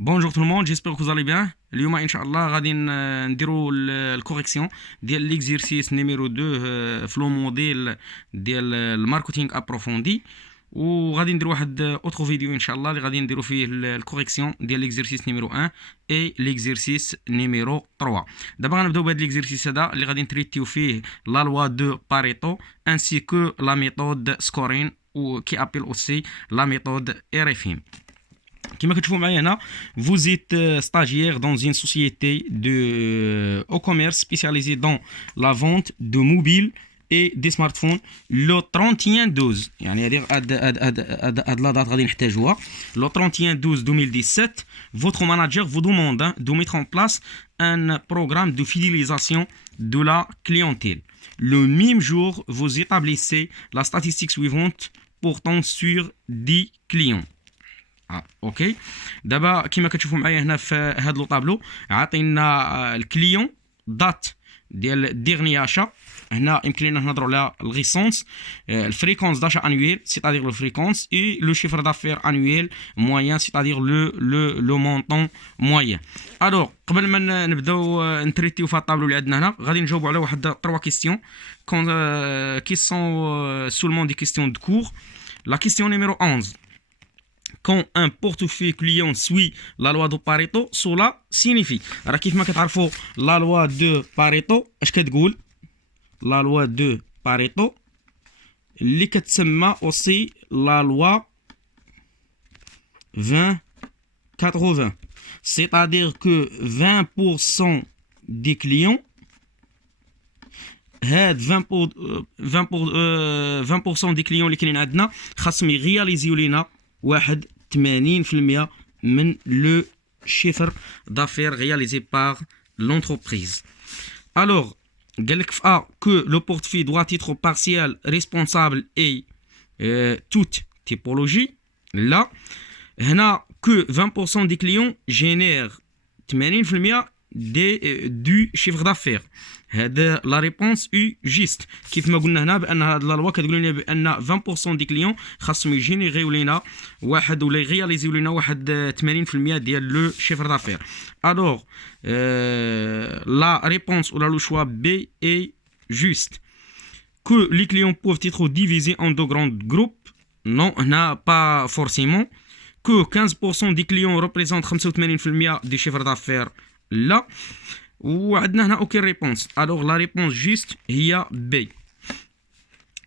Bonjour tout le monde, j'espère que vous allez bien. اليوم ان شاء الله غادي نديروا الكوريكسيون ديال ليكزيرسيس نيميرو 2 في لو موديل ديال الماركتينغ ابروفوندي. وغادي ندير واحد اوترو فيديو ان شاء الله اللي غادي نديروا فيه الكوريكسيون ديال ليكزيرسيس نيميرو 1 اي ليكزيرسيس نيميرو 3. دابا غنبداو بهذا ليكزيرسيس هذا اللي غادي نتريتيو فيه لا لوا دو باريتو انسي كو لا ميثود سكورين و كي ابيل اوسي لا ميثود RFM. Comme vous voyez, vous êtes stagiaire dans une société de au commerce spécialisée dans la vente de mobiles et des smartphones le 31/12 يعني هاد la date غادي نحتاجوها le 31/12/2017. Votre manager vous demande de mettre en place un programme de fidélisation de la clientèle. Le même jour, vous établissez la statistique suivante portant sur 10 clients. اوكي. دابا كما كتشوفوا معايا هنا في هذا لو طابلو عطينا الكليون دات ديال ديغني اشا. هنا يمكن لنا نهضروا على الغيسونس الفريكونس داشا انويل سيتادير لو فريكونس اي لو شيفر دافير انويل موين سيتادير لو مونطون موين. الوغ قبل ما نبداو نتريتيو في الطابلو اللي عندنا هنا غادي نجاوبوا على واحد 3 كيسيون كي سون سولمون دي كيسيون دو كور. لا كيسيون نيميرو 11: quand un portefeuille client suit la loi de Pareto, cela signifie. Alors, كيف ما كتعرفوا la loi de Pareto اش كتقول؟ la loi de Pareto اللي كتسمى aussi la loi 20-80. C'est-à-dire que 20% des clients هاد 20% des clients اللي كاينين عندنا خاصهم يغياليزيو لينا واحد 80% من le chiffre d'affaires réalisé par l'entreprise. Alors, قال لك في A que le portefeuille doit être partiel, responsable et toute typologie. Là, هنا que 20% des clients génèrent 80% du chiffre d'affaires. هذا لا ريبونس او جيست. كيف ما قلنا هنا بان هاد لا لوا كتقول لنا بان 20% دي كليون خاصهم يجينيريو لينا واحد ولا يغياليزيو لينا واحد 80% ديال لو شيفر دافير. الوغ لا ريبونس ولا لو شوا بي اي جوست. que les clients peuvent être divisés en deux grands groupes. Non, هنا pas forcément. que 15% des clients représentent 85% du chiffre d'affaires. لا. وعندنا هنا اوكي ريبونس. الوغ لا ريبونس جيست هي بي.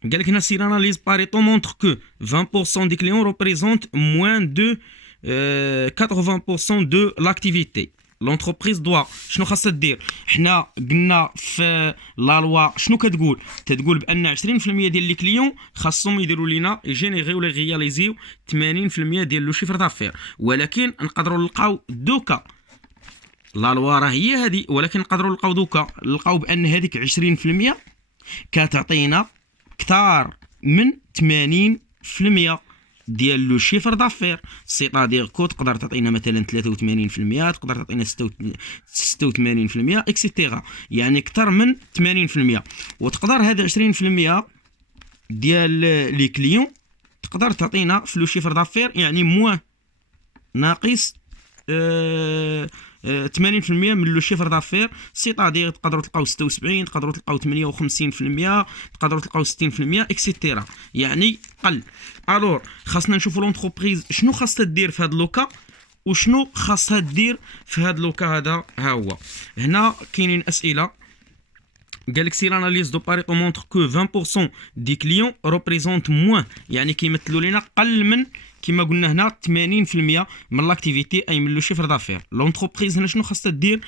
قال لك هنا سي لاناليز باريتو مونتر كو 20% دي كليون ريبريزونت موان دو 80% دو لاكتيفيتي. لونتربريز دوا شنو خاصها دير؟ حنا قلنا في لا لوا شنو كتقول بان 20% ديال لي كليون خاصهم يديروا لينا يجينيريو ولا يغياليزيو 80% ديال لو شيفر دافير. ولكن نقدروا نلقاو دوكا لا لوا راه هي هذه، ولكن نقدروا نلقاو دوكا نلقاو بان هذيك 20% كتعطينا كثار من 80% ديال لو شيفر دافير. سيتادير كو تقدر تعطينا مثلا 83%، تقدر تعطينا 86% اكسيتيرا، يعني اكثر من 80%. وتقدر هذا 20% ديال لي كليون تقدر تعطينا في لو شيفر دافير يعني موان ناقص 80% من لو شيفر دافير. سيتادير تقدروا تلقاو 76، تقدروا تلقاو 58%، تقدروا تلقاو 60% اكسيتيرا، يعني قل. الور خاصنا نشوفوا لونتربريز شنو خاصها دير في هذا لوكا وشنو خاصها دير في هذا لوكا. هذا ها هو. هنا كاينين اسئله. قال لك سي لاناليز دو باريتو مونتر كو 20% دي كليون ريبريزونت موان، يعني كيمثلوا لنا قل من كما قلنا هنا 80% من لاكتيفيتي اي من لو شيفر دافير. لونتربريز هنا شنو خاصها دير؟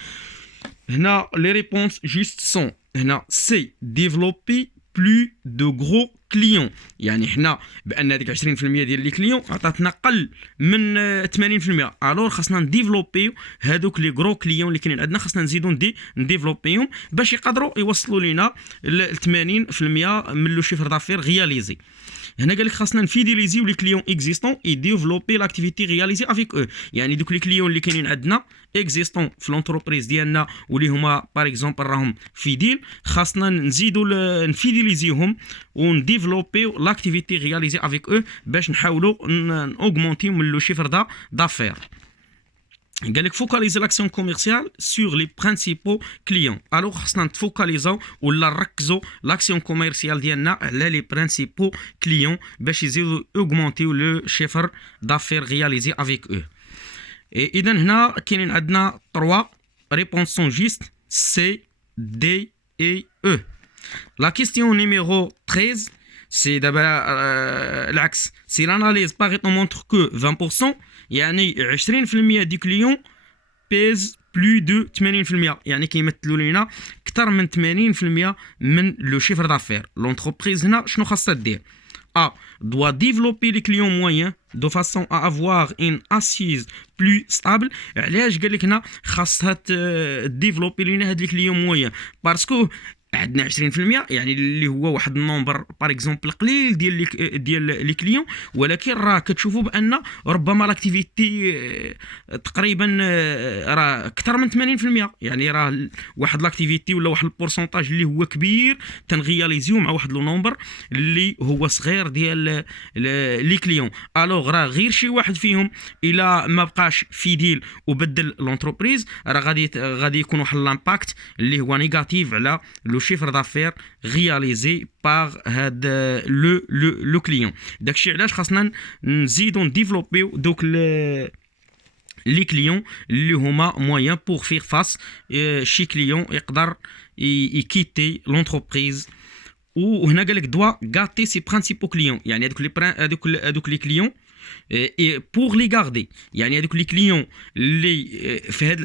هنا لي ريبونس جوست سون هنا سي ديفلوبي بلو دو غرو كليون، يعني حنا بان هذيك 20% ديال لي كليون عطاتنا قل من 80%. الور خاصنا نديفلوبيو هذوك لي غرو كليون اللي كاينين عندنا، خاصنا نزيدو نديفلوبيهم باش يقدروا يوصلوا لينا ل 80% من لو شيفر دافير غياليزي. هنا قال لك خاصنا نفيديليزيو لي كليون اكزيستون اي ديفلوبي لاكتيفيتي رياليزي افيك او، يعني دوك لي كليون اللي كاينين عندنا اكزيستون في لونتربريز ديالنا واللي هما باغ اكزومبل راهم فيديل، خاصنا نزيدو نفيديليزيوهم ونديفلوبيو لاكتيفيتي رياليزي افيك او باش نحاولوا نوغمونتيو من لو شيفر دافير. قال لك focaliser l'action commerciale sur les principaux clients. Alors خصنا نتفوكاليزاو ولا نركزوا l'action commerciale ديالنا على les principaux clients باش يزيدوا augmenter le chiffre d'affaires réalisé avec eux. Et إذا هنا كاينين عندنا 3 réponses sont justes C, D et E. La question numéro 13 c'est d'abord العكس. Si l'analyse paraît montre que 20% يعني 20% دي كليون بيز بلو دو 80% يعني كيمثلوا لينا اكثر من 80% من لو شيفر دافير. لونتربريز هنا شنو خاصها دير؟ A doit développer les clients moyens de façon à avoir une assise plus stable. علاش قال لك هنا خاصها ديفلوبي لينا هاد لي كليون موين باسكو عندنا 20% يعني اللي هو واحد النومبر باغ اكزومبل قليل ديال لي كليون، ولكن راه كتشوفوا بان ربما لاكتيفيتي تقريبا راه اكثر من 80%، يعني راه واحد لاكتيفيتي ولا واحد البورسونتاج اللي هو كبير تنغياليزيو مع واحد لو نومبر اللي هو صغير ديال لي كليون. الوغ راه غير شي واحد فيهم الا ما بقاش فيديل وبدل لونتربريز راه غادي يكون واحد لامباكت اللي هو نيجاتيف على لو chiffre d'affaires réalisé par le client. داكشي علاش خاصنا نزيدو نديفلوبيو دوك لي كليون اللي هما موين بور فير فاس شي كليون يقدر يكيتي لونتربريز. وهنا قال لك دوا غاتي سي برينسيبو كليون، يعني هذوك لي كليون et pour les garder، يعني هذوك لي كليون اللي في هاد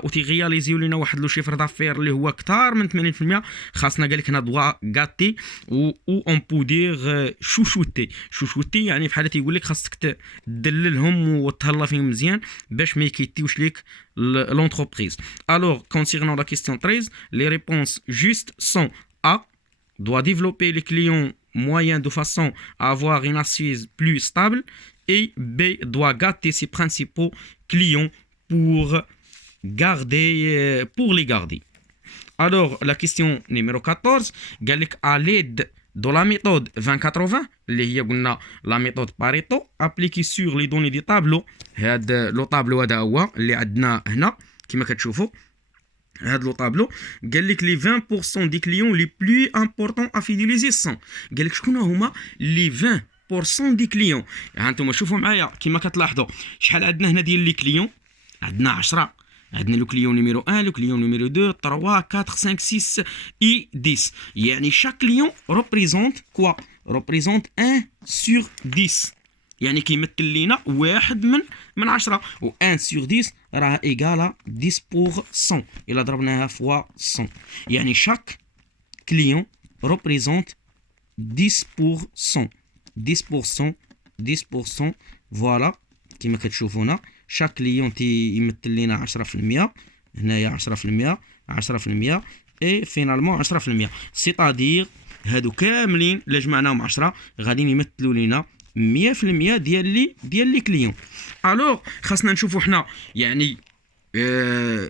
20% وتيغياليزيو لينا واحد لو شيفر دافير اللي هو اكثر من 80%، خاصنا قال لك هنا دوا غاتي و اون بودير شوشوتي يعني بحال تيقول لك خاصك تدللهم وتهلا فيهم مزيان باش ما يكيتيوش ليك l'entreprise. Alors concernant la question 13, les réponses justes sont A doit développer les clients moyens de façon à avoir une assise plus stable, et B doit gâter ses principaux clients pour les garder. Alors la question numéro 14 قال لك à l'aide de la méthode 20-80 اللي هي قلنا la méthode Pareto appliquée sur les données du tableau. هذا لو طابلو هذا هو اللي عندنا هنا كما كتشوفوا هاد لو طابلو. قال لك لي 20% دي كليون لي بلو امبورطون ا فيديليزي سون. قال لك شكون هما لي 20% دي كليون. ها انتم شوفوا معايا كما كتلاحظوا شحال عندنا هنا ديال لي كليون. عندنا 10. عندنا لو كليون نيميرو 1 لو كليون نيميرو 2 3 4 5 6 اي 10. يعني شاك كليون ريبريزونت كوا ريبريزونت 1 سور 10، يعني كيمثل لينا واحد من 10 و 1 سور 10 راه ايغالا 10%. الا ضربناها فوا 100 يعني شاك كليون ريبريزونت 10%. 10% فوالا كما كتشوفونا شاك كليون يمثل لينا 10%. هنايا 10% اي فينالمون 10%. سيتادير هادو كاملين الا جمعناهم 10 غادي يمثلوا لينا 100% ديال لي كليون. الوغ خاصنا نشوفوا حنا يعني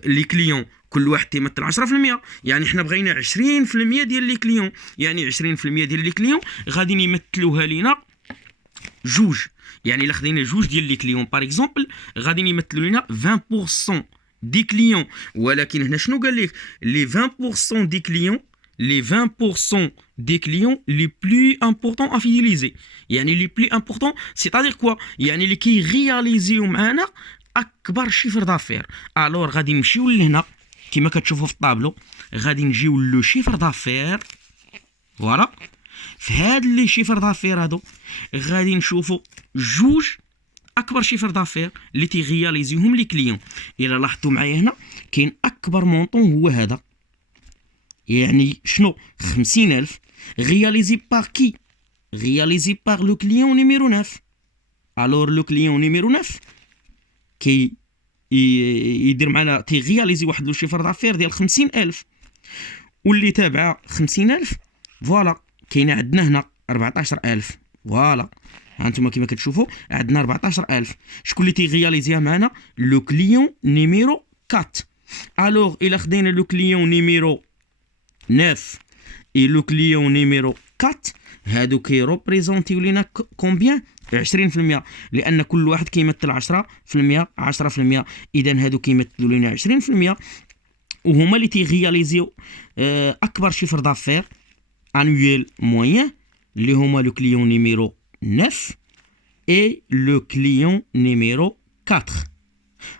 لي كليون كل واحد تيمثل 10%، يعني حنا بغينا 20% ديال لي كليون، يعني 20% ديال لي كليون غادي يمثلوها لينا جوج. يعني الا خدينا جوج ديال لي كليون باغ اكزومبل غادي يمثلوا لينا 20% دي كليون. ولكن هنا شنو قال لك لي 20% دي كليون les 20% des clients les plus importants à fidéliser. يعني les plus importants c'est-à-dire quoi؟ يعني اللي كيغياليزيو معانا اكبر شيفر دافير. الور غادي نمشيو لهنا كما كتشوفوا في الطابلو غادي نجيو لو شيفر دافير فوالا. في هاد لي شيفر دافير هادو غادي نشوفوا جوج اكبر شيفر دافير اللي تيغياليزيوهم لي كليون. الا لاحظتوا معايا هنا كاين اكبر مونطون هو هذا، يعني شنو 50,000 réalisé par qui؟ réalisé par le client numéro 9. alors le client numéro 9 كي يدير معنا تيغياليزي واحد لو شيفر دافير ديال 50,000 واللي تابعه 50,000 فوالا. كاينه عندنا هنا 14,000 فوالا. هانتوما كما كتشوفوا عندنا 14,000. شكون اللي تيغياليزيها معنا؟ لو كليون نيميرو 4. alors الا خدينا لو كليون نيميرو 9 et le client numéro 4 هادو كي ريبريزونتيو لينا كومبيان 20%، لان كل واحد كيمثل 10%. 10%، اذا هادو كيمثلوا لنا 20%، وهما اللي تيغياليزيو اكبر شيفر دافير انويل موين، اللي هما لو كليون نيميرو 9 et le client numéro 4.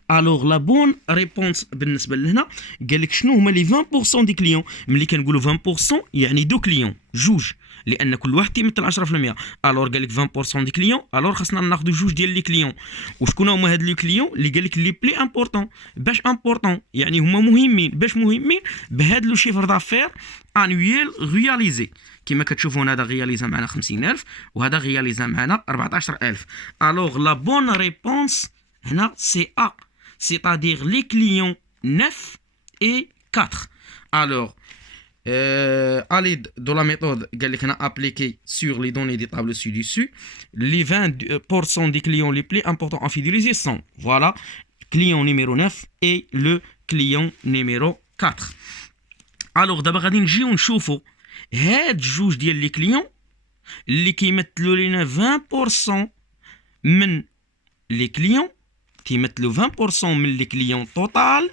Alors la bonne réponse بالنسبه لهنا قال لك شنو هما لي 20% دي كليون. ملي كنقولوا 20% يعني دو كليون، جوج، لان كل واحد تيمثل 10%. الور قال لك 20% دي كليون، الور خاصنا ناخذوا جوج ديال لي كليون. وشكون هما هاد لي كليون اللي قال لك لي بلي امبورطون؟ باش امبورطون يعني هما مهمين، باش مهمين بهاد لو شيفر دافير انويل رياليزي. كما كتشوفون هذا غياليزا معنا 50,000 وهذا غياليزا معنا 14,000. الوغ لا بون ريبونس هنا سي ا، c'est-à-dire les clients 9 et 4. Alors à l'aide de la méthode قال لك هنا appliquée sur les données des tables ci-dessus, les 20% des clients les plus importants à fidéliser sont, voilà, client numéro 9 et le client numéro 4. Alors دابا غادي نجيو نشوفوا هاد جوج ديال لي كليون اللي كيمثلوا لينا 20% من لي كليون، تيمثلوا 20% من لي كليون طوطال،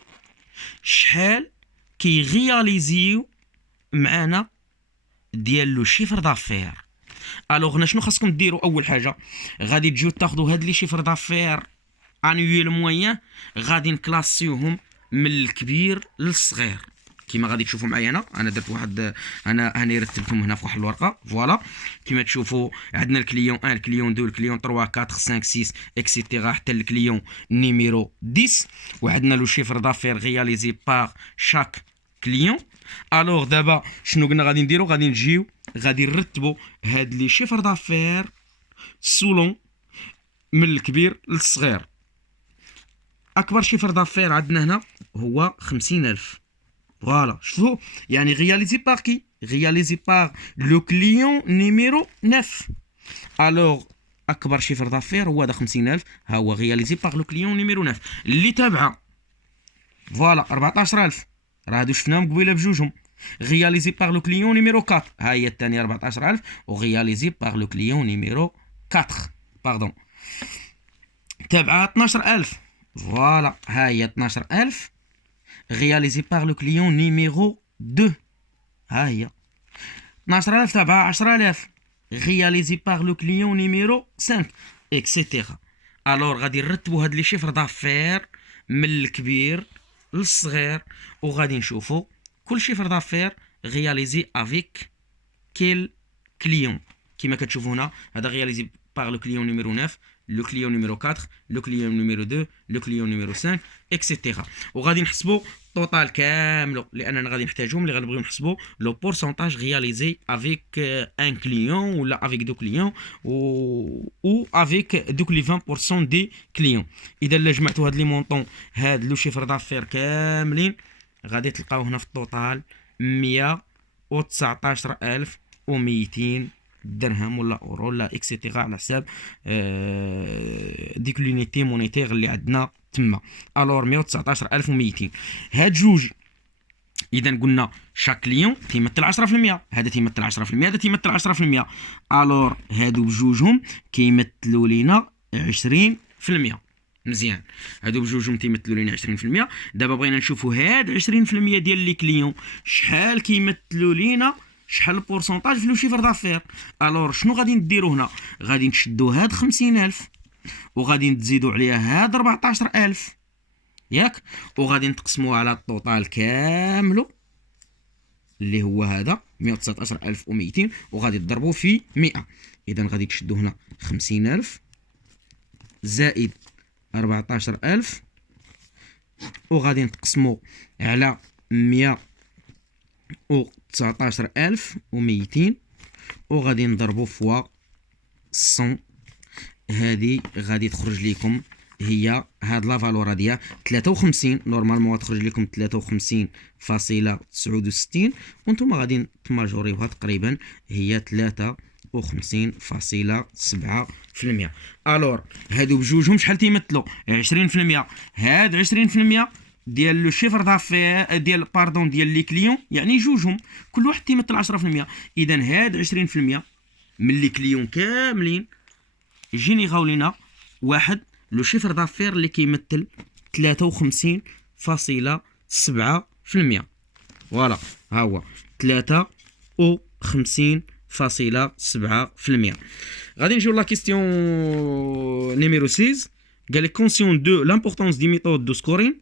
شحال كيغياليزيو معانا ديال لو شيفر دافير. الوغ هنا شنو خاصكم ديروا؟ اول حاجه غادي تجيو تاخذوا هاد لي شيفر دافير انويل موين، غادي نكلاسيوهم من الكبير للصغير كما غادي تشوفوا معايا. انا درت واحد، انا رتبتهم هنا في واحد الورقه، فوالا كما تشوفوا عندنا الكليون 1، الكليون 2، الكليون 3، 4، 5، 6 اكسيتيرا حتى الكليون نيميرو 10، وعندنا لو شيفر دافير رياليزي بار شاك كليون. الوغ دابا شنو قلنا غادي نديرو؟ غادي نجيو غادي نرتبوا هاد لي شيفر دافير سولون من الكبير للصغير. اكبر شيفر دافير عندنا هنا هو 50,000. Voilà, شوفوا يعني réalisé par qui? Réalisé par le client numéro 9. Alors أكبر شيفر دافير هو هذا 50,000، ها هو réalisé par le client numéro 9. اللي تابعه فوالا 14,000، راه هادو شفناهم قبيله بجوجهم. réalisé par le client numéro 4، ها هي الثانية 14,000 و réalisé par le client numéro 4 باردون. تابعها 12,000، فوالا ها هي 12,000 réalisé par le client numéro 2. ها هي 12,000 تبعها 10,000 réalisé par le client numéro 5 etc. alors غادي نرتبوا هاد لي شيفر دافير من الكبير للصغير، وغادي نشوفوا كل شيفر دافير réalisé avec quel client. كما كتشوفوا هنا هذا réalisé par le client numéro 9، le client numéro 4، le client numéro 2، le client numéro 5 etc. وغادي نحسبوا الطوطال كامل لاننا غادي نحتاجهم، اللي غنبغيو نحسبوا لو بورسونتاج رياليزي افيك ان كليون ولا افيك دو كليون او افيك دوك لي 20% دي كليون. اذا الا جمعتوا هاد لي مونطون هاد لو شيفر دافير كاملين غادي تلقاو هنا في الطوطال 119,200 درهم ولا اورو ولا اكسيتيرا على حساب ديك لونيتي مونيتير اللي عندنا تما. الور 119,200 هاد جوج. اذا قلنا شاك كليون تيمثل 10%، هذا تيمثل 10%، هذا تيمثل 10%. الور هادو بجوجهم كيمثلوا لينا 20%. مزيان، هادو بجوجهم تيمثلوا لينا 20%. دابا بغينا نشوفوا هاد 20% ديال لي كليون شحال كيمثلوا لينا، شحال البورسونتاج في لو شيفر دافير. الور شنو غادي نديرو هنا؟ غادي نشدو هاد 50,000 وغادي نزيدو عليها هاد 14,000 ياك، وغادي نقسموها على الطوطال كاملو اللي هو هذا 119,200 وغادي تضربو في 100. اذا غادي تشدو هنا 50,000 زائد 14,000 وغادي نقسمو على 119,200 وغادي نضربو فوا 100. هذه غادي تخرج لكم هي هاد لا فالور ديال 53. نورمالمون غتخرج لكم 53.69 وانتم غادي تماجوريوها تقريبا هي 53.7%. الور هادو بجوجهم شحال تيمثلوا؟ 20%. هاد 20% ديال لو شيفر دافير ديال باردون ديال لي كليون، يعني جوجهم كل واحد تيمثل 10%. اذا هاد 20% من لي كليون كاملين يجي يغاو لينا واحد لو شيفر دافير اللي كيمثل 53.7%. فوالا ها هو 53.7%. غادي نجيو لا كيستيون نيميرو 16. قال لك conscient de l'importance des méthodes de scoring,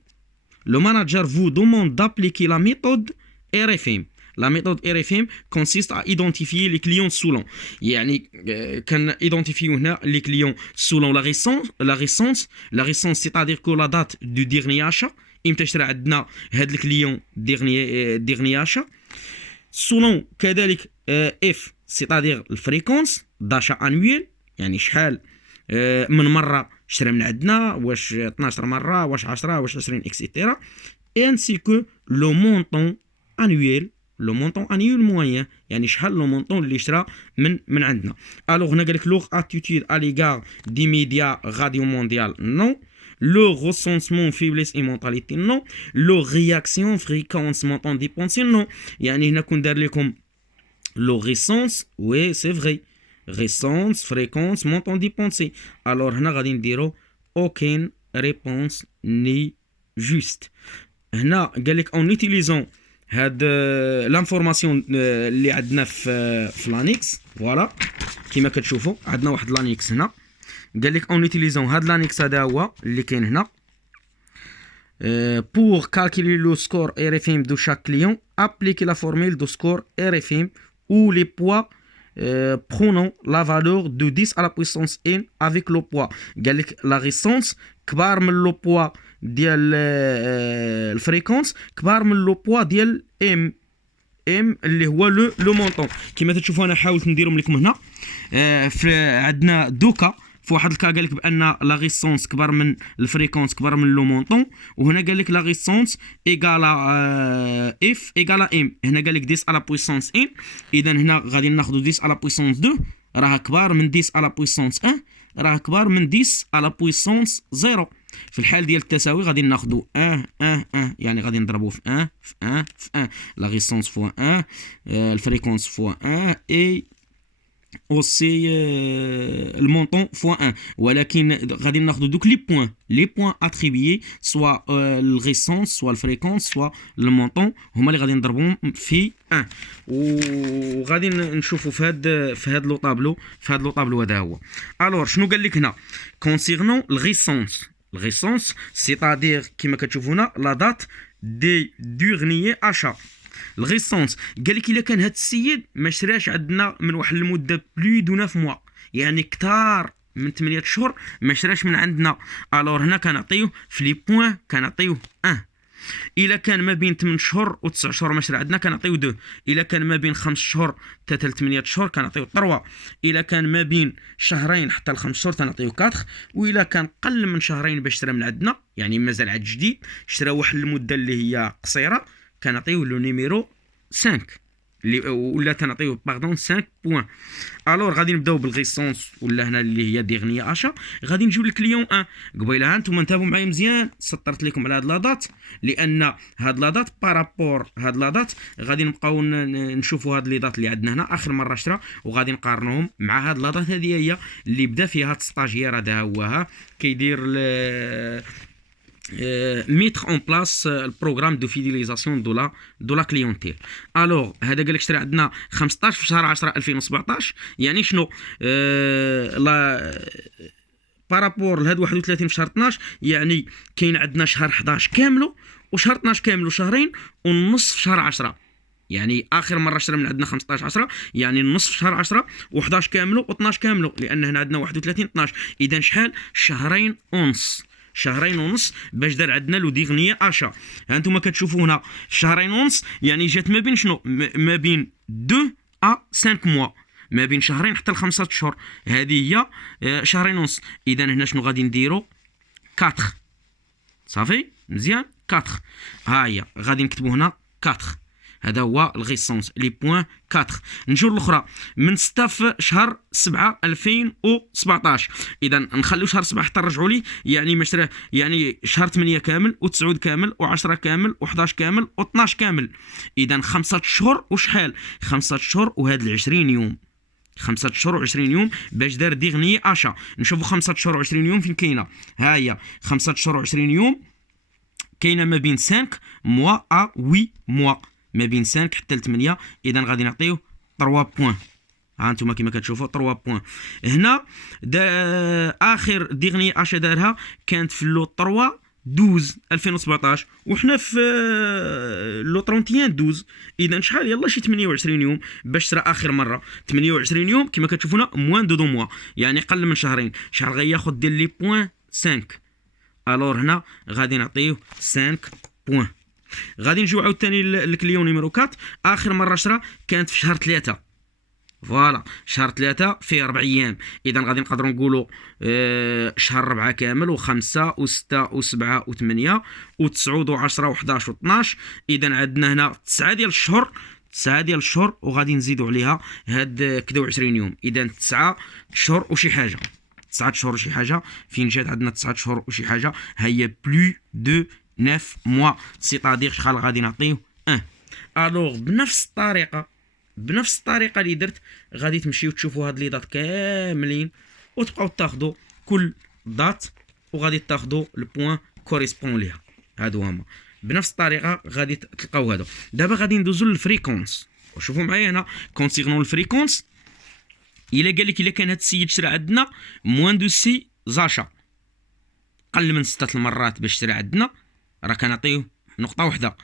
le manager vous demande d'appliquer la méthode RFM. La méthode RFM consiste à identifier les clients selon. يعني كان identifier هنا les clients selon la récence c'est-à-dire que la date du dernier achat. امتى شرا عندنا هاد الكليون dernier achat. selon كذلك F c'est-à-dire الفريكونس d'achat annuel يعني شحال من مرة شرا من عندنا، واش 12 مرة، واش 10، واش 20 etc. ainsi que le montant annuel moyen يعني شحال لو مونطون اللي شرا من عندنا. الوغ هنا قالك لوغ اتيتود à l'égard des médias radio mondial non, le recensement faiblesse et mentalité non, le réaction fréquence montant dépensé non. يعني هنا كون دار لكم لو ريسونس وي سي فري ريسونس فريكونس مونطون ديبونسي. الوغ هنا غادي نديرو اوكين ريبونس ني جوست. هنا قالك اون يوتيليزون هاد لانفورماسيون اللي عندنا في لانيكس. فوالا كيما كتشوفوا عندنا واحد لانيكس هنا. قال لك اون يوتيليزون هاد لانيكس هذا هو اللي كاين هنا. pour calculer le score RFM de chaque client, appliquez la formule de score RFM où les poids prenons la valeur de 10 à la puissance n avec le poids. قال لك لا ريسونس كبار من لو بوا ديال الفريكونس كبار من لو بوا ديال ام اللي هو لو مونطون. كما تشوفوا انا حاولت نديرهم لكم هنا. عندنا دوكا في واحد الكا قال لك بان لا ريسونس كبر من الفريكونس كبر من لو مونطون، وهنا قال لك لا ريسونس ايغالا اف ايغالا ام. هنا قال لك 10 على بويسونس ان، اذا هنا غادي ناخذ 10 على بويسونس 2 راه كبار من 10 على بويسونس 1 راه كبار من 10 على بويسونس 0. في الحال ديال التساوي غادي ناخذ 1 يعني غادي نضربو في 1 في 1 في 1 لا ريسونس فوا 1 الفريكونس فوا 1 اي aussi le montant fois 1. ولكن غادي ناخذ دوك لي بوين اتريبيي سوا الريسونس سوا الفريكونس سوا المونطون هما اللي غادي نضربهم في 1. وغادي نشوفوا في هاد لو طابلو هذا هو. الوغ شنو قال لك هنا كونسيرنون الريسونس سيتادير كيما كتشوفوا هنا لا دات دي دورنيي اشا. الريسونس قال لك الا كان هاد السيد ما شراش عندنا من واحد المده بلو دو 9 موا يعني كثار من 8 شهور ما شراش من عندنا. الوغ هنا كنعطيوه في لي بوين كنعطيوه 1. الا كان ما بين 8 شهور و 9 شهور ما شرا عندنا كنعطيوه 2. الا كان ما بين 5 شهور حتى ل 8 شهور كنعطيوه 3. الا كان ما بين شهرين حتى ل 5 شهور كنعطيوه 4. والا كان قل من شهرين باش شرا من عندنا يعني مازال عاد جديد شرا واحد المده اللي هي قصيره كنعطيوه لو نيميرو 5 ولا تنعطيوه باردون 5 بوين. الوغ غادي نبداو بالغيسونس ولا هنا اللي هي ديغني اشا. غادي نجيو للكليون 1 قبيله. نتوما انتبهوا معايا مزيان سطرت لكم على هاد لا دات لان هاد لا دات بارابور هاد لا دات غادي نبقاو نشوفوا هاد لي دات اللي عندنا هنا اخر مره شرا وغادي نقارنوهم مع هاد لا دات هذه هي اللي بدا فيها هاد ستاجير هذا هو كيدير mettre en place le programme de fidélisation de la clientèle. alors هذا قال لك شرا عندنا 15 في شهر 10 2017 يعني شنو لا بارابور لهاد 31 في شهر 12 يعني كاين عندنا شهر 11 كامله وشهر 12 كامله شهرين ونص في شهر 10 يعني اخر مره شرا من عندنا 15 10 يعني النصف شهر 10 و11 كامله و12 كامله لان هنا عندنا 31 12 اذا شحال شهرين ونص باش دار عندنا لو ديغني اشا. ها انتم كتشوفوا هنا شهرين ونص يعني جات ما بين شنو ما بين 2 ا 5 موا ما بين شهرين حتى ل5 شهور هذه هي شهرين ونص. اذا هنا شنو غادي نديرو 4 صافي مزيان 4 ها هي غادي نكتبوا هنا 4 هذا هو الغيسونس لي بوين 4. نجيو الاخرى من 6 في شهر 7 2017 اذا نخليو شهر 7 حتى نرجعوا ليه يعني مشرا يعني شهر 8 كامل و9 كامل و10 كامل و11 كامل و12 كامل اذا 5 شهور وشحال 5 شهور وهاد 20 يوم 5 شهور و20 يوم باش دار ديغني اشا. نشوفوا 5 شهور و20 يوم فين كاينه. ها هي 5 شهور و20 يوم كاينه ما بين 5 موا ا 8 موا، ما بين 5 حتى ل 8. اذا غادي نعطيو 3 بوين. ها انتم كما كتشوفوا 3 بوين. هنا اخر ديغني اشا دارها كانت في لو 3 12 2017 وحنا في لو 31 12. اذا شحال؟ يلا شي 28 يوم باش شرا اخر مره. 28 يوم كما كتشوفونا موان دو موا، يعني قل من شهرين. شحال غياخذ ديال لي بوين 5. الور هنا غادي نعطيوه 5 بوين. غادي نجيو عاوتاني للكليون نيميرو 4. اخر مره شرا كانت في شهر 3. فوالا شهر 3 فيه 4 ايام. اذا غادي نقدروا نقولوا شهر 4 كامل و5 و6 و7 و8 و9 و10 و11 و12. اذا عندنا هنا 9 ديال الشهور، 9 ديال الشهور وغادي نزيدوا عليها هاد كدا 20 يوم. اذا 9 شهور وشي حاجه، 9 شهور وشي حاجه. فين جات عندنا 9 شهور وشي حاجه؟ هي بلو دو 9 موا، سيتادير شحال غادي نعطيو 1. الوغ بنفس الطريقه اللي درت غادي تمشيو تشوفوا هاد لي دات كاملين وتبقاو تاخذوا كل دات وغادي تاخذوا البوين كوريسبون ليها. هادو هما بنفس الطريقه غادي تلقاو هادو. دابا غادي ندوزو للفريكونس وشوفوا معايا هنا كونسيغنون الفريكونس. الا قال لك الا كان هاد السيد شرا عندنا موان دو سي زاشا، قل من 6 المرات باش شرا عندنا، راه كنعطيوه نقطه واحده.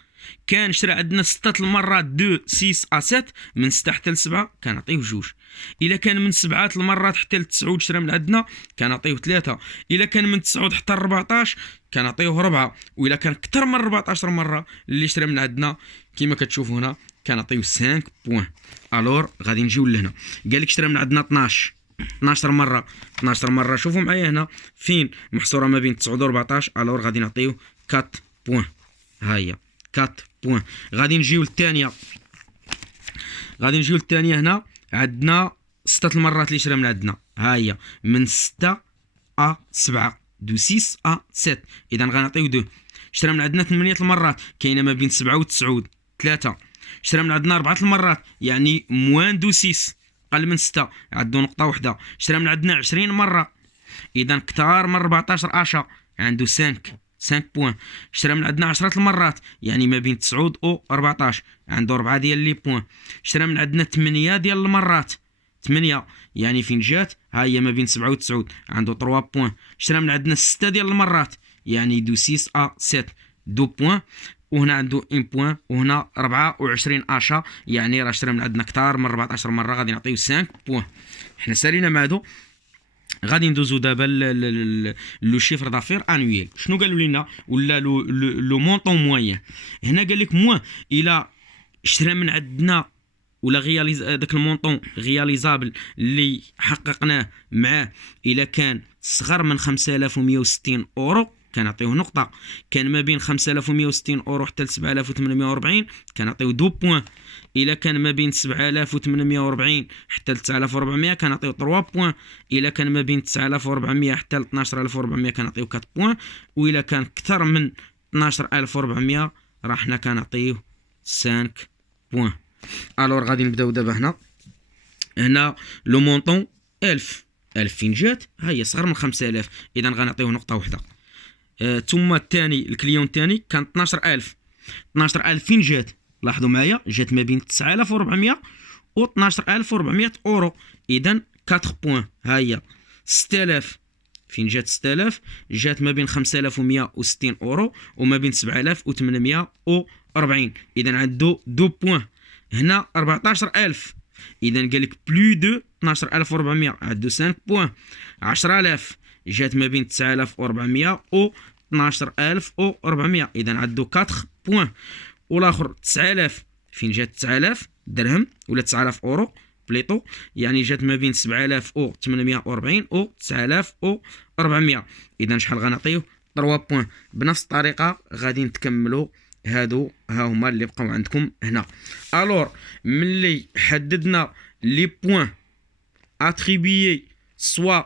كان شرا عندنا 6 المرات دو 6 ا 7، من 6 حتى ل 7 كنعطيوه 2. الا كان من 7 المرات حتى ل 9 شرا من عندنا كنعطيوه 3. الا كان من 9 حتى ل 14 كنعطيوه 4. والا كان اكثر من 14 مره اللي شرا من عندنا كما كتشوفوا هنا كنعطيوه 5 بوين. الور غادي نجيو لهنا. قال لك شرا من عندنا 12 مره. 12 مره شوفوا معايا هنا فين محصوره ما بين 9 و 14. الور غادي نعطيوه 4 بوين. ها هي 4 بوين. غادي نجيو للثانيه. هنا عندنا 6 المرات اللي شرا من عندنا. ها هي من 6 ا 7 دو 6 ا 7. اذا غنعطيو 2. شرا من عندنا 8 المرات كاينه ما بين 7 و 9 3. شرا من عندنا 4 المرات يعني موان دو 6 قل من 6 عنده نقطه واحده. شرا من عندنا 20 مره اذا كثار من 14 اشا عنده 5 بوين. شرا من عندنا 10 المرات يعني ما بين 9 و 14 عنده 4 ديال لي بوين. شرا من عندنا 8 ديال المرات 8 يعني فين جات؟ ها هي ما بين 7 و 9 عنده 3 بوين. شرا من عندنا 6 ديال المرات يعني دو 6 ا 7 2 بوين. وهنا عنده 1 بوين. وهنا 24 اشا يعني راه شرا من عندنا كثار من 14 مره غادي نعطيو 5 بوين. حنا سالينا مع هادو. غادي ندوزو دابا لو شيفر دافير انويل. شنو قالوا لنا؟ ولا لو مونطون موين. هنا قال لك موان الى شرا من عندنا ولا غياليز داك المونطون غياليزابل اللي حققناه معاه الا كان صغر من 5160 اورو كنعطيوه نقطه. كان ما بين 5160 اورو حتى ل 7840 كنعطيوه 2 بوين. الا كان ما بين 7840 حتى ل 9400 كنعطيوه 3 بوين. الا كان ما بين 9400 حتى ل 12400 كنعطيوه 4 بوين. والا كان اكثر من 12400 راه حنا كنعطيوه 5 بوين. الور غادي نبداو دابا. هنا لو مونطون 1000 فين جات؟ ها هي صغر من 5000 اذا غنعطيوه نقطه واحده. ثم الثاني الكليون الثاني كان 12000 فين جات؟ لاحظوا معايا جات ما بين 9400 و 12400 اورو اذا 4 بوين. ها هي 6000 فين جات؟ 6000 جات ما بين 5160 اورو وما بين 7840 اذا عنده 2 بوين. هنا 14000 اذا قال لك بلو دو 12400 عنده 5 بوين. 10000 جات ما بين 9400 و 12400 اذا عنده 4 بوين. والاخر 9000 فين جات؟ 9000 درهم ولا 9000 اورو بليطو يعني جات ما بين 7840 و 9400 اذا شحال غنعطيوه؟ 3 بوين. بنفس الطريقه غادي نتكملوا هادو ها هما اللي بقاو عندكم هنا. الور ملي حددنا لي بوين اتريبيي سوا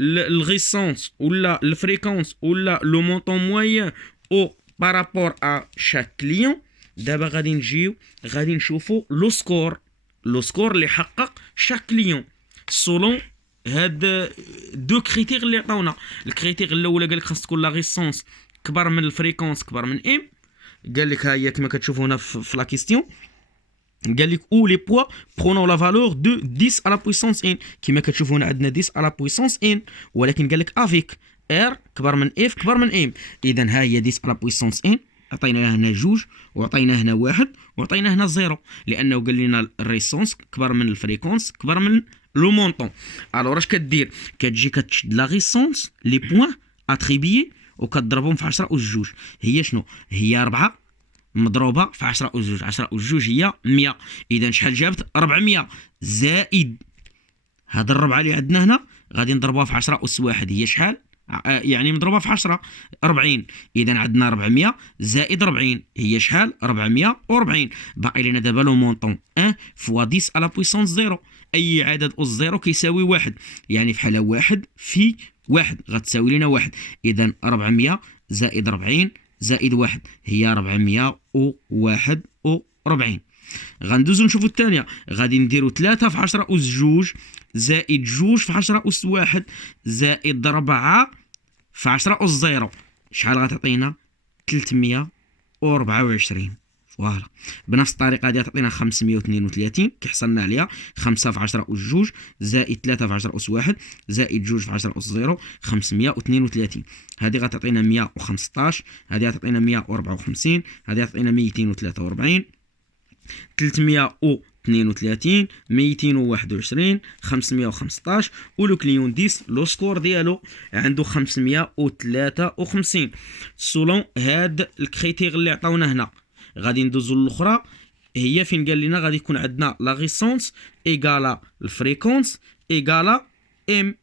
الغيسونس ولا الفريكونس ولا لو مونطون موين او بارابور ا شاك كليون، دابا غادي نجيو غادي نشوفوا لو سكور. لو سكور اللي حقق شاك كليون سولون هاد دو كريتير اللي عطاونا. الكريتير الاولى قال لك خاص تكون لا ريسونس كبر من الفريكونس كبر من ام. قال لك ها هي كما كتشوفوا هنا في لا كيستيون قال لك او لي بوا برونون لا فالور دو 10 على بويسونس ان. كما كتشوفوا هنا عندنا 10 على بويسونس ان، ولكن قال لك افيك ار كبر من اف كبر من ام. اذا ها هي 10 على بويسونس ان، عطينا هنا جوج وعطينا هنا واحد وعطينا هنا زيرو، لانه قال لنا الريسونس كبر من الفريكونس كبر من لو مونطون. الوغ اش كدير؟ كتجي كتشد لا ريسونس لي بوين اتريبيي وكتضربهم في 10 أس جوج. هي شنو؟ هي 4 مضروبه في 10 أس جوج. 10 أس جوج هي 100. اذا شحال جابت؟ 400 زائد هاد الربعه اللي عندنا هنا غادي نضربوها في 10 أس واحد. هي شحال؟ يعني مضروبه في 10 40. اذا عندنا 400 زائد 40 هي شحال؟ 440. باقي لنا دابا لو مونطون 1 فوا 10 على بويسونس 0. اي عدد اس 0 كيساوي 1، يعني في 1 في 1 غتساوي لنا 1. اذا 400 زائد 40 زائد 1 هي 441. غندوزو نشوفو الثانيه. غادي نديرو 3 في 10 أس جوج زائد جوج في 10 أس واحد زائد 4 في 10 أس 0. شحال غتعطينا؟ 324. فوالا بنفس الطريقه هذه تعطينا 532 كيحصلنا عليها 5 في 10 أس جوج زائد 3 في 10 أس واحد زائد جوج في 10 أس 0 532. هذه غتعطينا 115. هذه غتعطينا 154. هذه غتعطينا 243 332 221 515. ولو كليون 10 لو سكور ديالو عنده 553 سولون هاد الكريتير اللي عطاونا هنا. غادي ندوزو للاخرى، هي فين قال لنا غادي يكون عندنا لا ريسونس ايغالا الفريكونس ايغالا ام.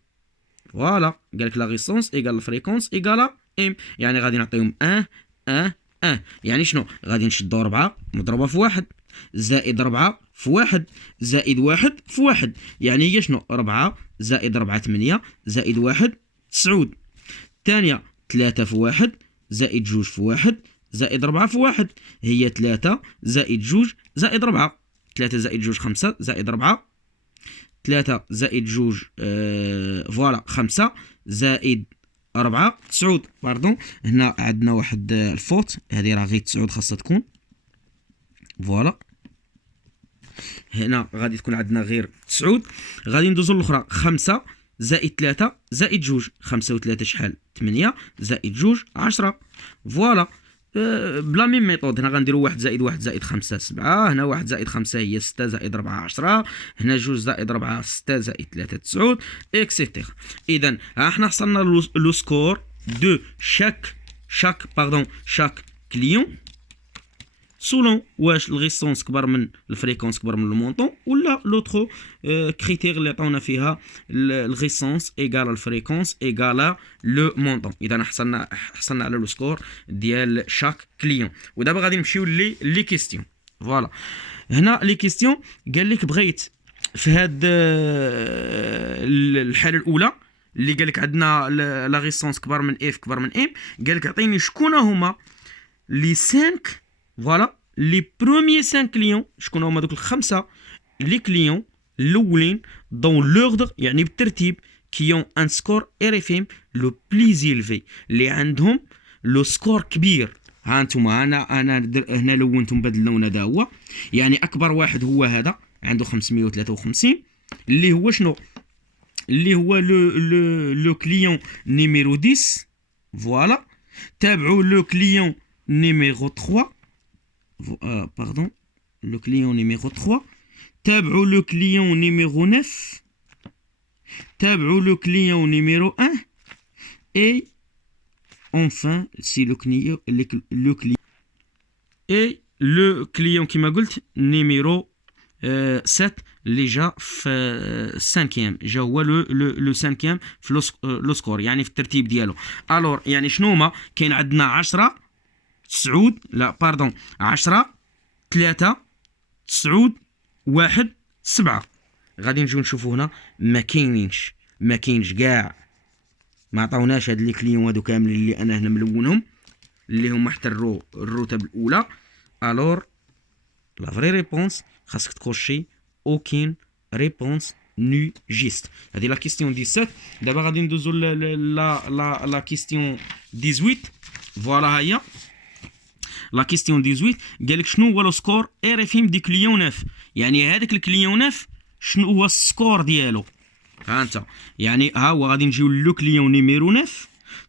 فوالا قال لك لا ريسونس ايغالا الفريكونس ايغالا ام، يعني غادي نعطيهم 1 1 1. يعني شنو؟ غادي نشدو 4 مضروبه في 1 زائد 4 في 1 زائد 1 في 1، يعني هي شنو؟ 4 زائد 4 8 زائد 1 9. الثانيه 3 في 1 زائد 2 في 1 زائد 4 في 1 هي 3 زائد 2 زائد 4. 3 زائد 2 5 زائد 4 3 زائد 2 فوالا 5 زائد 4 9. باردون هنا عندنا واحد الفوت، هذه راه غير 9 خاصها تكون. فوالا هنا غادي تكون عندنا غير 9. غادي ندوزو للاخرى 5 زائد 3 زائد 2. 5 و3 شحال؟ 8 زائد 2 10. فوالا بلا ميم ميثود. هنا غنديرو 1 زائد 1 زائد 5 7. هنا 1 زائد 5 هي 6 زائد 4 10. هنا 2 زائد 4 6 زائد 3 9 اكسيتيرا. اذا ها حنا حصلنا لو سكور دو شاك كليون سولون واش الريسونس كبر من الفريكونس كبر من المونطون ولا لوترو كريتير اللي عطاونا فيها الريسونس ايغال الفريكونس ايغال لو مونطون. اذا حصلنا على لو سكور ديال شاك كليون. ودابا غادي نمشيو لي كيستيون. فوالا هنا لي كيستيون قال لك بغيت في هاد الحاله الاولى اللي قال لك عندنا لا ريسونس كبر من اف كبر من ام، قال لك عطيني شكون هما لي 5 فوالا لي بروميي 5 كليون. شكون هما دوك الخمسه لي كليون الاولين دون لوردر، يعني بالترتيب كيون ان سكور ار اف ام لو بليز إلفي، اللي عندهم لو سكور كبير. ها انتم انا هنا لونتهم بهذا اللون هذا هو، يعني اكبر واحد هو هذا عنده 553 اللي هو شنو؟ اللي هو لو كليون نيميرو 10. فوالا تابعوا لو كليون نيميرو 3 pardon, le client numéro 3. تابعوا le client numéro 9. تابعوا le client numéro 1. Et enfin, si le client et le client كما قلت numéro 7 اللي جا في 5 جا هو لو 5 في لو سكور، يعني في الترتيب ديالو. الور يعني شنو هما؟ كاين عندنا 10 9 لا باردون 10 3 9 1 7. غادي نجيو نشوفو هنا ما كاينينش كاع، ما عطاوناش هاد لي كليون هادو كاملين اللي انا هنا ملونهم اللي هما حتى الروتب الاولى. الور لا فري ريبونس خاصك تخشي aucune réponse nue juste. هذه la question 17. دابا غادي ندوزو la question 18. فوالا ها هي لا كيستيون 18. قال لك شنو هو لو سكور ار اف ام دي كليون 9. يعني هذاك الكليون 9 شنو هو السكور ديالو. ها انت يعني ها هو غادي نجيو لو كليون نيميرو 9.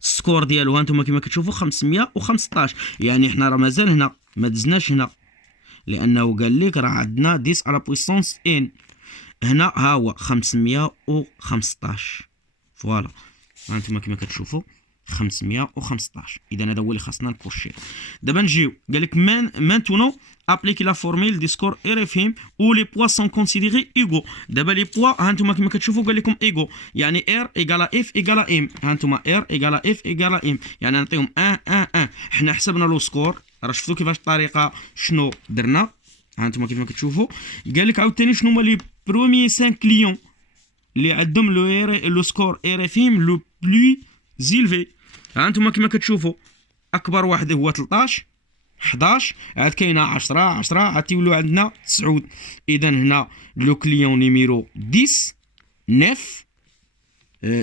السكور ديالو ها انتم كما كتشوفوا 515. يعني حنا راه مازال هنا ما دزناش هنا لانه قال لك راه عندنا 10 على بويسونس ان. هنا ها هو 515. فوالا ها انتم كما كتشوفوا 515. اذا هذا هو اللي خاصنا نكوشيه. دابا نجيو قال لك maintenant appliquer la formule du score RFM où les poids sont considérés égaux. دابا لي بوا ها انتم كما كتشوفوا قال لكم ايغو يعني R égale F égale M. ها انتم R égale F égale M يعني نعطيهم 1 1 1. حنا حسبنا لو سكور راه شفتوا كيفاش الطريقه شنو درنا. ها انتم كيف كتشوفوا قال لك عاوتاني شنو هما لي بروميي 5 كليون اللي عندهم لو سكور RFM لو بلو زيلفي. ها انتم كما كتشوفوا اكبر واحد هو 13 11 عاد كاينه 10 10 عاد تيولوا عندنا 9. اذا هنا لو كليون نيميرو 10 9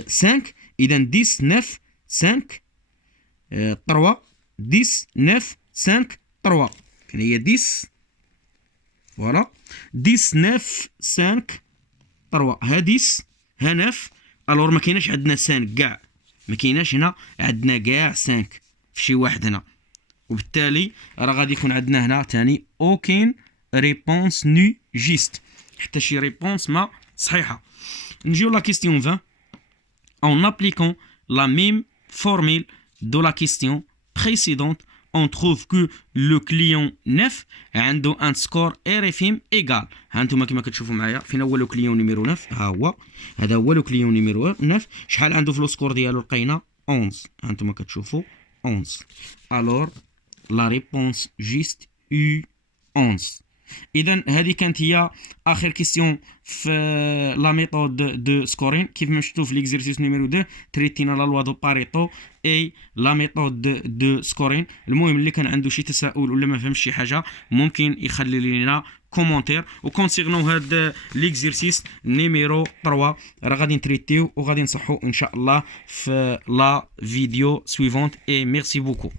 5. اذا 10 9 5 3 10 9 5 3 كان هي 10 فوالا 10 9 5 3 ها 10 ها 9. الور ما كايناش عندنا 5 كاع ما كايناش هنا عندنا كاع 5 في شي واحد هنا وبالتالي راه غادي يكون عندنا هنا ثاني اوكين ريبونس نو جيست حتى شي ريبونس ما صحيحه. نجيو لا كيستيون 20. en appliquant la même formule de la question précédente on trouve que le client 9 عنده un score RFM égal. ها انتم كما كتشوفوا معايا فين هو لو كليون نيميرو 9. ها هو هذا هو لو كليون نيميرو 9. شحال عنده في لو سكور ديالو لقينا 11. ها انتم كتشوفوا 11. alors la réponse juste U 11. اذا هذه كانت هي اخر كيستيون في لا ميثود دو سكورين. كيف ما شفتوا في ليكزيرسيس نيميرو 2 تريتينا لا لوا دو باريتو اي لا ميثود دو سكورين. المهم اللي كان عنده شي تساؤل ولا ما فهمش شي حاجه ممكن يخلي لنا كومونتير. وكونسيرنو هاد ليكزيرسيس نيميرو 3 راه غادي نتريتيو وغادي نصحو ان شاء الله في لا فيديو سويفونت. اي ميرسي بوكو.